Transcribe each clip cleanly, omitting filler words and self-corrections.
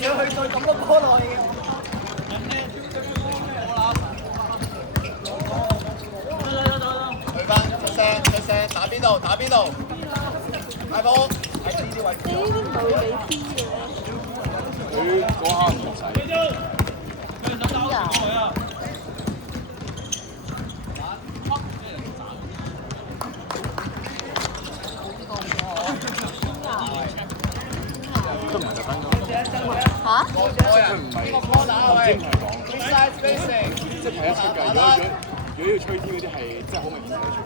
想去再撳粒波落去嘅。去翻出聲，打邊度？大波喺呢啲位。你應該唔會俾 P 嘅。佢嗰下唔使。點解？都唔係特登㗎。嚇？即係佢唔係我之前同佢講，即係睇得出㗎。如果要吹 T 嗰啲係真係好明顯睇得出。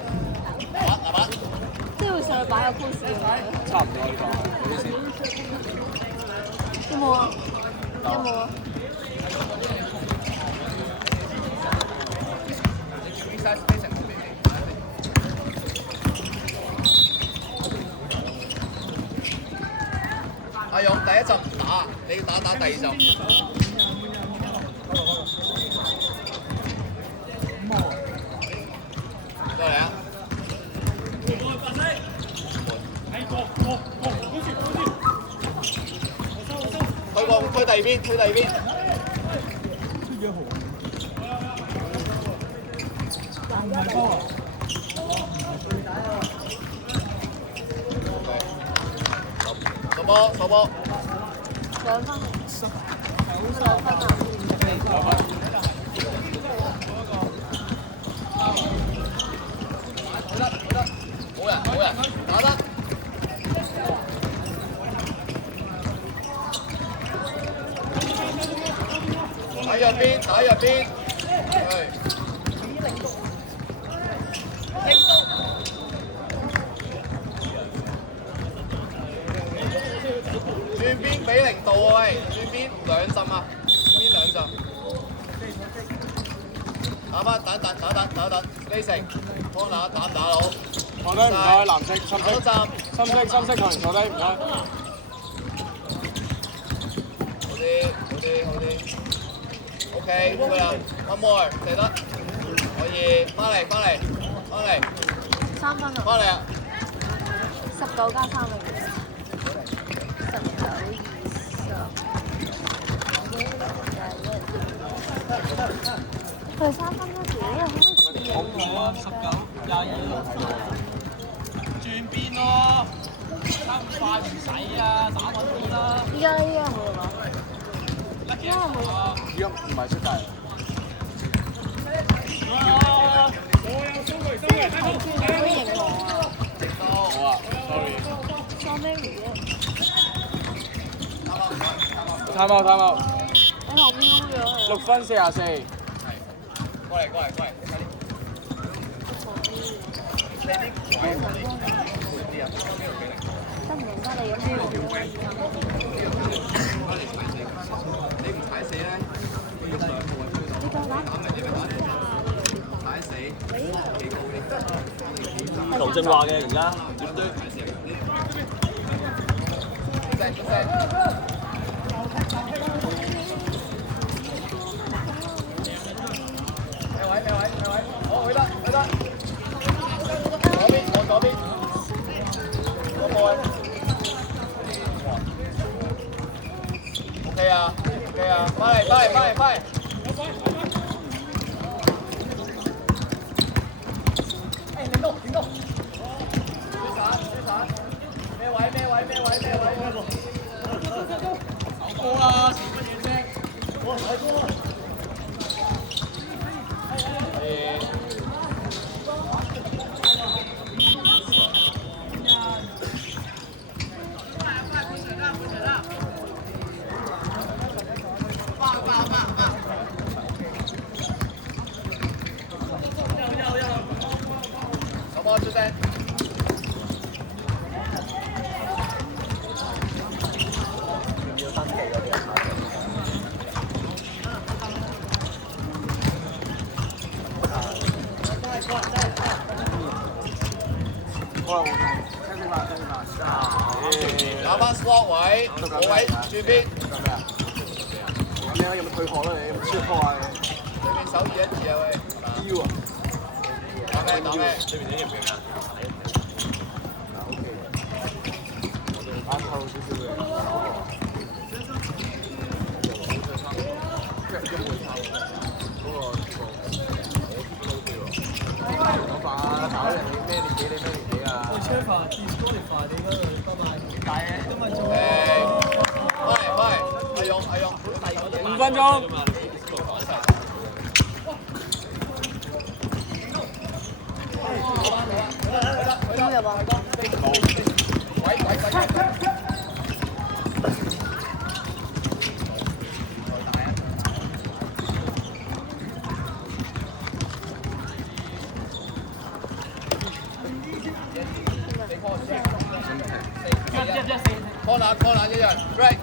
即係會上去擺個 pose 咁樣。差唔多呢個嗰啲先。有冇啊？有冇啊？阿勇第一陣唔打，你要打第二陣。過嚟啊！推第二邊。收波。2分。2分啊！冇人，打得。打入邊。轉邊俾0度啊喂，轉邊2陣啊，邊2陣。打翻，等，飛成，幫打唔打到？坐低唔該，藍色，深色同人坐低唔該。好啲。OK， 好啦 ，one more， 射得，可以，翻嚟。3分啊！翻嚟啊！19加3係幾多？19、20。佢3分都幾啊？好19、22。轉邊咯，差唔快唔使啊，打穩啲啦。依家冇啦嘛？依家冇。依家唔係出界。歡迎我啊！好啊 ，sorry。收咩嚟嘅time out。你後面咗佢。6分44。過嚟，得唔得你咁樣？你唔踩死咧，你喐2步去推到。踩死，劉正話嘅而家點都。咩位？好，去得。左邊。OK 啊，翻嚟。停到。推散。咩位？手波啦，前乜嘢啫？手波。手波出聲。打翻 slot 位，冇位轉邊。咩啊？有冇退學啦你？出波啊你？對面手2-1啊喂。腰啊！打咩？對面啲入邊啊？啱透少少嘅。Trevor disqualify 你嗰度嗰晚點解嘅？因為做阿勇5分鐘。點入啊？corner 一樣 drag，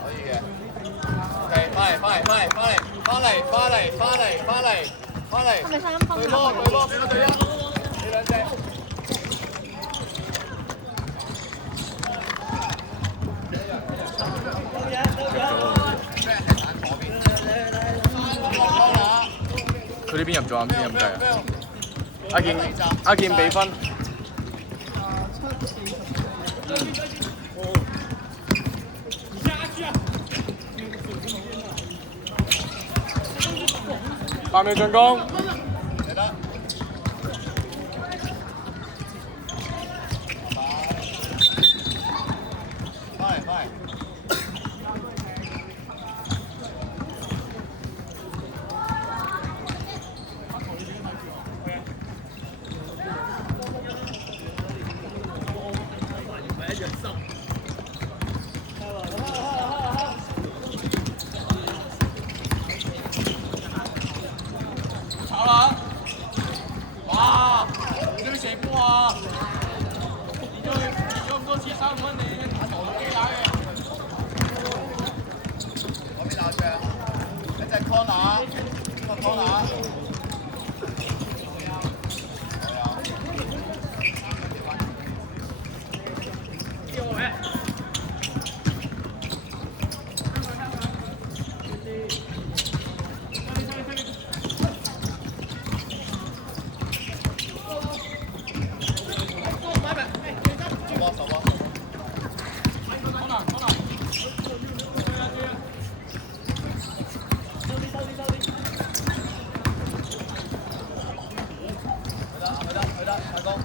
可以嘅。OK，翻嚟，係咪3分？對波，俾個對一，你兩隻。佢呢邊入咗啊？邊入計啊？阿健俾分。8秒進攻。翻嚟。炒啦！哇！你都要射波啊！你咁多次3分，你打頭都幾打嘅？嗰邊打槍，一隻 corner。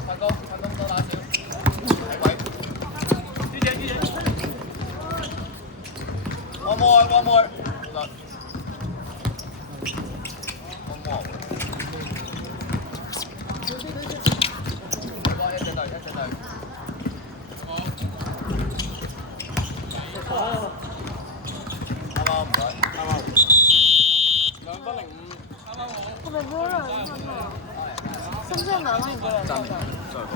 翻工多打少，睇位。One more。One more。一陣隊。啱唔該。2分05。係咪波2分啊？使唔使2分波2分？再講。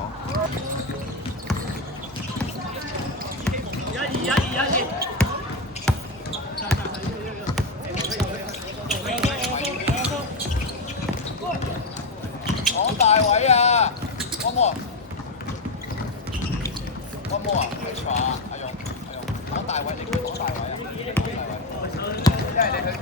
講大位啊 ！One more 啊！係錯啊！阿勇，講大位，你唔講大位啊！因為你去講。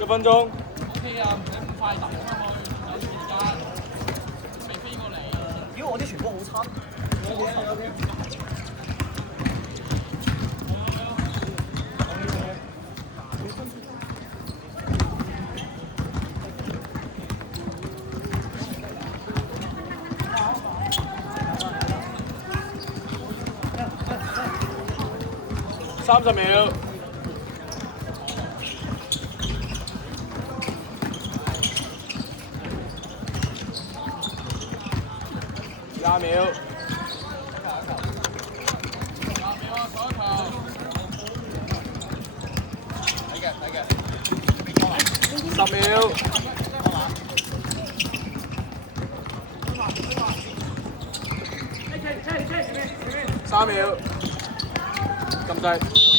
1分鐘。OK 啊，唔使咁快投出去，有時間未飛過嚟。如果我啲傳波好差。30秒。20秒。10秒。3秒，撳掣。